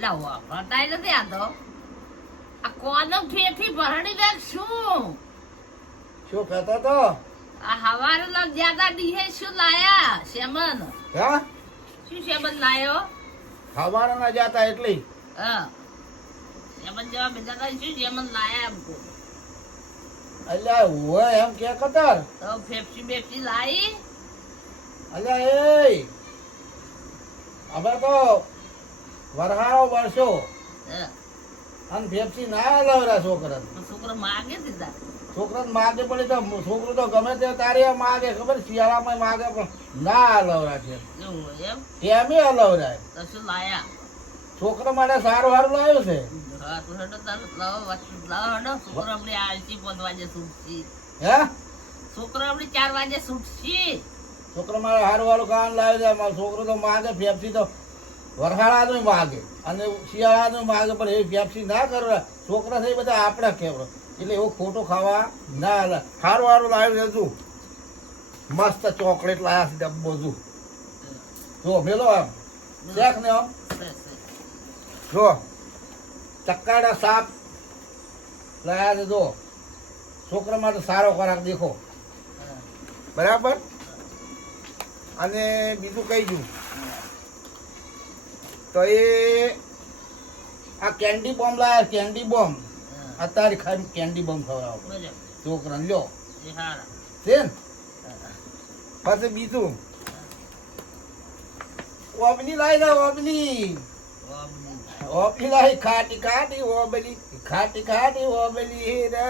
લાવો બતાય નથી આ તો આ કોનો ફેથી ભરણી બેગ શું કહેતો તો આ હવારે લગ જ્યાદા દીહે શું લાયા શેમન હા શું શેમન લાયો હવારે ના જાતા એટલી હા શેમન જેવા બીજા શું શેમન લાયા એમ કો અલ્યા હોય એમ કે કતર તો ફેફસી બેફસી લાઈ અલ્યા એ હવે તો વરહાળો વરસો હા અને ફેફસી ના હલાવરા છોકરા તો છોકરો માગે દીધા છોકરાને માગે પડી તો છોકરો તો ગમે તે તારે માગે ખબર શિયાળામાં માગે પણ ના હલાવરા છે એવું એમ કેમે હલાવરાય તો શું લાયા છોકરા માટે સારું સારું લાવ્યું છે હા તો હેડો તારું લાવો લાવો હેડો છોકરો આપણે આલસી 5 વાગે છૂટશી હે છોકરો આપણે 4 વાગે છૂટશી છોકરા મારે સારું સારું કામ લાવ્યું છે મારો છોકરો તો માગે ફેફસી તો વરસાળાનું માગે અને શિયાળાનું માગે પણ એવી ફેફસી ના કરવા છોકરા છે એ બધા આપણે કેવડો એટલે એવું ખોટું ખાવા ના હાલે સારું સારું લાવ્યું છે તું મસ્ત ચોકલેટ લાવ્યા છે ડબ્બો તું જો મેલો આમ શેખ ને આમ જો ચક્કાડા સાપ લાયા છે જો છોકરા માટે સારો ખોરાક દેખો બરાબર અને બીજું કઈ ગયું તો એ આ કેન્ડી બોમ્બ લાયા કેન્ડી બોમ્બ અત્યારે ખાલી કેન્ડી બોમ્બ ખવડાવો છોકરાને લ્યો છે ને પછી બીજું ઓબલી લાવી દે ઓબલી ઓબલી લાવી ખાટી ખાટી ઓબલી ખાટી ખાટી ઓબલી રે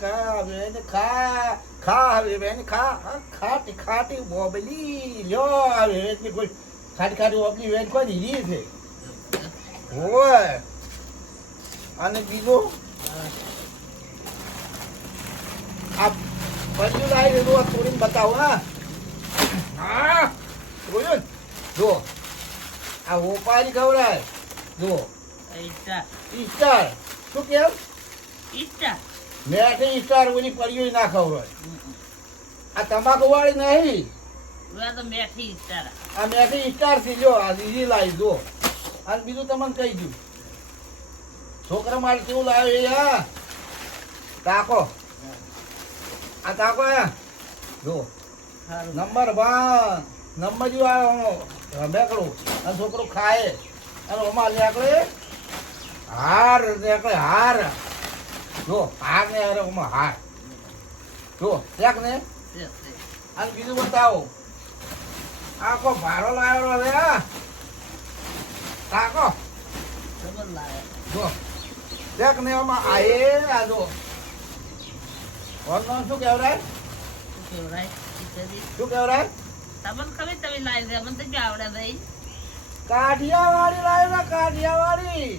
ખા બેન ખા ખા બેન ખા ખાટી ખાટી ઓબલી લ્યો આવે એટલી કોઈ ખાટી ખાટી ઓબલી વેન કોઈ લીધી છે હોય અને બીજું આ બધું લાવી દીધું થોડીને બતાવો હા હા જોયું જો આ ઓપારી ખવડાય જો ઈસ્ટાર શું કેમ મેઠી ઈસ્ટાર ઓલી પડીઓ ના ખવડાય આ તમાકુ વાળી નહીં આ મેઠી ઈસ્ટાર થી જો આ દીદી લાવી જો અને બીજું તમને કહી દઉં છોકરા માટે કેવું લાવ્યો એ હા તાકો આ તાકો જો નંબર 1 નંબર જો બેકડું અને છોકરો ખાય અને ઓમાં લેકડે હાર લેકડે હાર જો હાર ને અરે ઓમાં હાર જો શેક ને અને બીજું બતાવો આખો ભારો લાવ્યો છે હા તાકો જો શેક ને ઓમાં આયે આ જો ઓનલાઈન શું કહેવાય શું કહેવાય તમને ખબર તમે લાવી દે મને તો જો આવડે ભાઈ કાઠિયાવાડી લાવ્યા કાઠિયાવાડી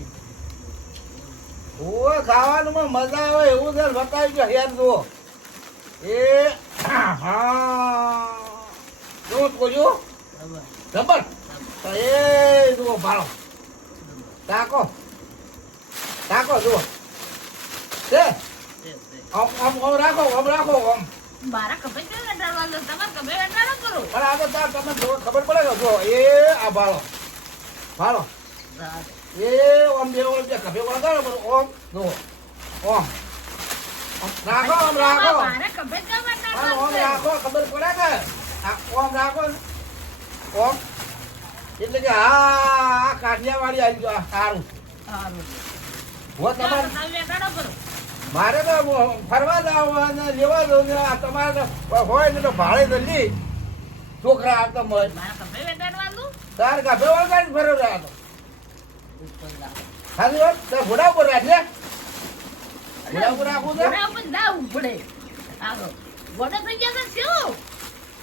ઓ ખાવાનું માં મજા આવે એવું છે બતાવી ગયો યાર જુઓ એ હા જો કોજો જબર તો એ જુઓ ભાડો તાકો તાકો જુઓ છે આમ રાખો આમ મારા કપે કે વેટાડવાનો તમાર કપે વેટાડો કરો પણ આ તો તમને ખબર પડે કે જો એ આ ભાડો ભાડો એ ઓમ બે ઓમ બે કપે વળગાડો પણ ઓમ જો ઓમ રાખો ઓમ રાખો મારા કપે કે વેટાડવાનો ઓમ રાખો ખબર પડે કે આ ઓમ રાખો ઓમ એટલે કે આ કાઠિયાવાડી આવી ગયો સારું સારું હો તમારે તમે વેટાડો કરો મારે તો ફરવા જાવ અને લેવા જવું ને આ તમારે હોય ને તો ભાડે જલ્દી છોકરા આવતા મળે મારા કપે વેટાડવાનું તાર કાપે વળગાડી ફરો રહ્યા તો ખાલી વાત તાર ઘોડા ઉપર રાખજે ઘોડા ઉપર રાખું છે ઘોડા ઉપર ના ઉપડે આવો ઘોડા થઈ ગયા છે શું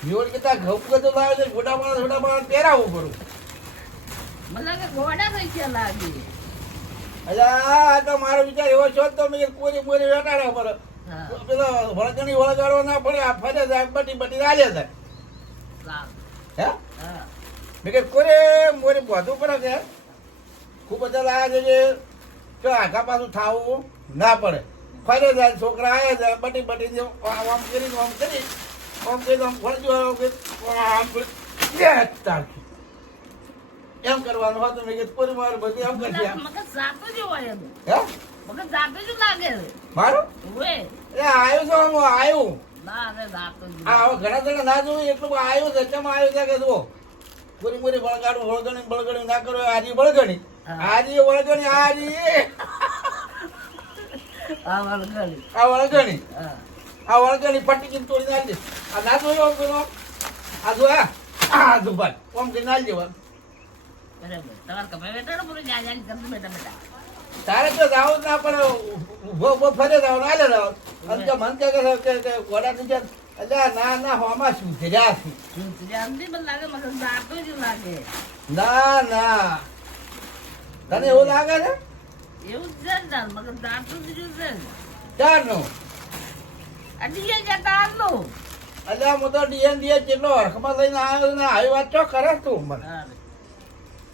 યોર કે તાર ઘઉં કદો લાવે છે ઘોડા પર પહેરાવવું પડું મને લાગે ઘોડા થઈ ગયા લાગે અલ્યા તો મારો વિચાર એવો છો તો મેં કોરી મોરી વેટાડ્યા પર પેલો વળગણી વળગાડવો ના પડે આ ફરે જાય બટી રાલે જાય હે મેં કે કોરે મોરી બધું પડે છે ખૂબ બધા લાગે છે કે આખા પાછું થાવું ના પડે ફરે જાય છોકરા આવ્યા જાય બટી આમ કરી આમ ફરજો આમ એમ કરવાનું હતું મેં કીધું પૂરી મારું બધું એમ કરશે મગજ જાતું જ હોય એનું. હે મગજ જાતું જ લાગે છે. મારું ઉવે. એ આવ્યું છે હું આવ્યું ના રે જાતું જ. આ હવે ઘણા જણા ના જોયું એટલું આવ્યું છે ચમ આવ્યું છે કે જુઓ પૂરી પૂરી બળગાડું બળગણી ના કરો આજી બળગણી આજી વળગણી આજી આ વળગણી. આ વળગણી હા. આ વળગણી પટ્ટી કીને તોડી નાખી દે આ ના જોયું આમ પેલો આ જોયા આ દુભાઈ આમ કઈ નાખી દેવા બરાબર. તમારે કપાઈ બેઠા ને પૂરું જા જાની ગમતું બેઠા બેઠા. તારે તો જાવ જ ના પડે ઉભો ઉભો ફરે જાવ ને આલે જાવ અને કે મન કે ઘોડાની જેમ અલ્યા ના ના હોમાં શું છે જા જલ્દી મને લાગે મગજ જાતું જ લાગે. ના ના તને એવું લાગે છે એવું જ છે ને તાર મગજ જાતું જ છે ને. ચારનું આ ડીએ જતા આરનું. અલ્યા હું તો ડીએન જેટલો હરખમાં લઈને આવ્યો ને આવી વાત ચો કરે તું મને હા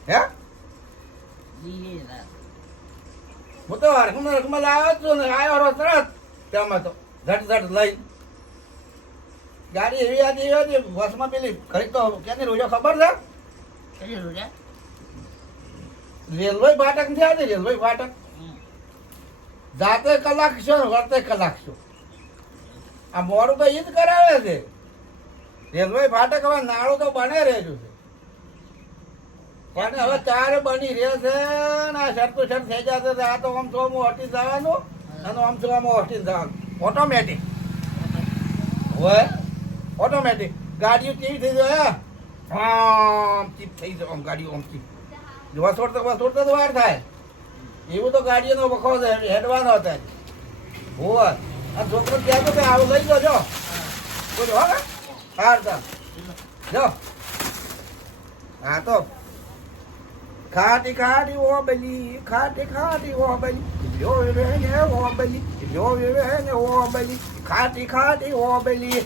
હે ડીએ ના. હું તો હરખમાં લાવ્યો છું ને આવ્યો રો તરત તેમાં તો ઝટ લઈ ગાડી એવી હતી બસમાં પેલી ઘડી તો ક્યાંની રોજો ખબર છે કઈ રોજા. રેલવે ફાટક નથી આવતી રેલવે ફાટક જાતે કલાક છો ને વર્તે કલાક છો આ મોડું તો ઈ જ કરાવે છે રેલવે ફાટક હવે નાળું તો બને રહેલું છે પણ હવે ચારે બની રહે છે ને આ શરતું શરત થઈ જશે આ તો આમ તો હટી જવાનું અને આમ તો હટી જવાનું ઓટોમેટિક હોય ઓટોમેટિક ગાડીઓ કેવી થઈ જાય આમ ચીપ થઈ જાય આમ ગાડીઓ આમ ચીપ વસોડતા તો વાર થાય એવું તો ગાડીઓનો વખો છે હેડવાનો હતા હોવા આ છોકરો કહેતો કે આવું લઈ જજો બોલો હા હાર જો હા તો ખાટી ઓ બલી જો વે ને ઓ બલી ખાટી ઓ બલી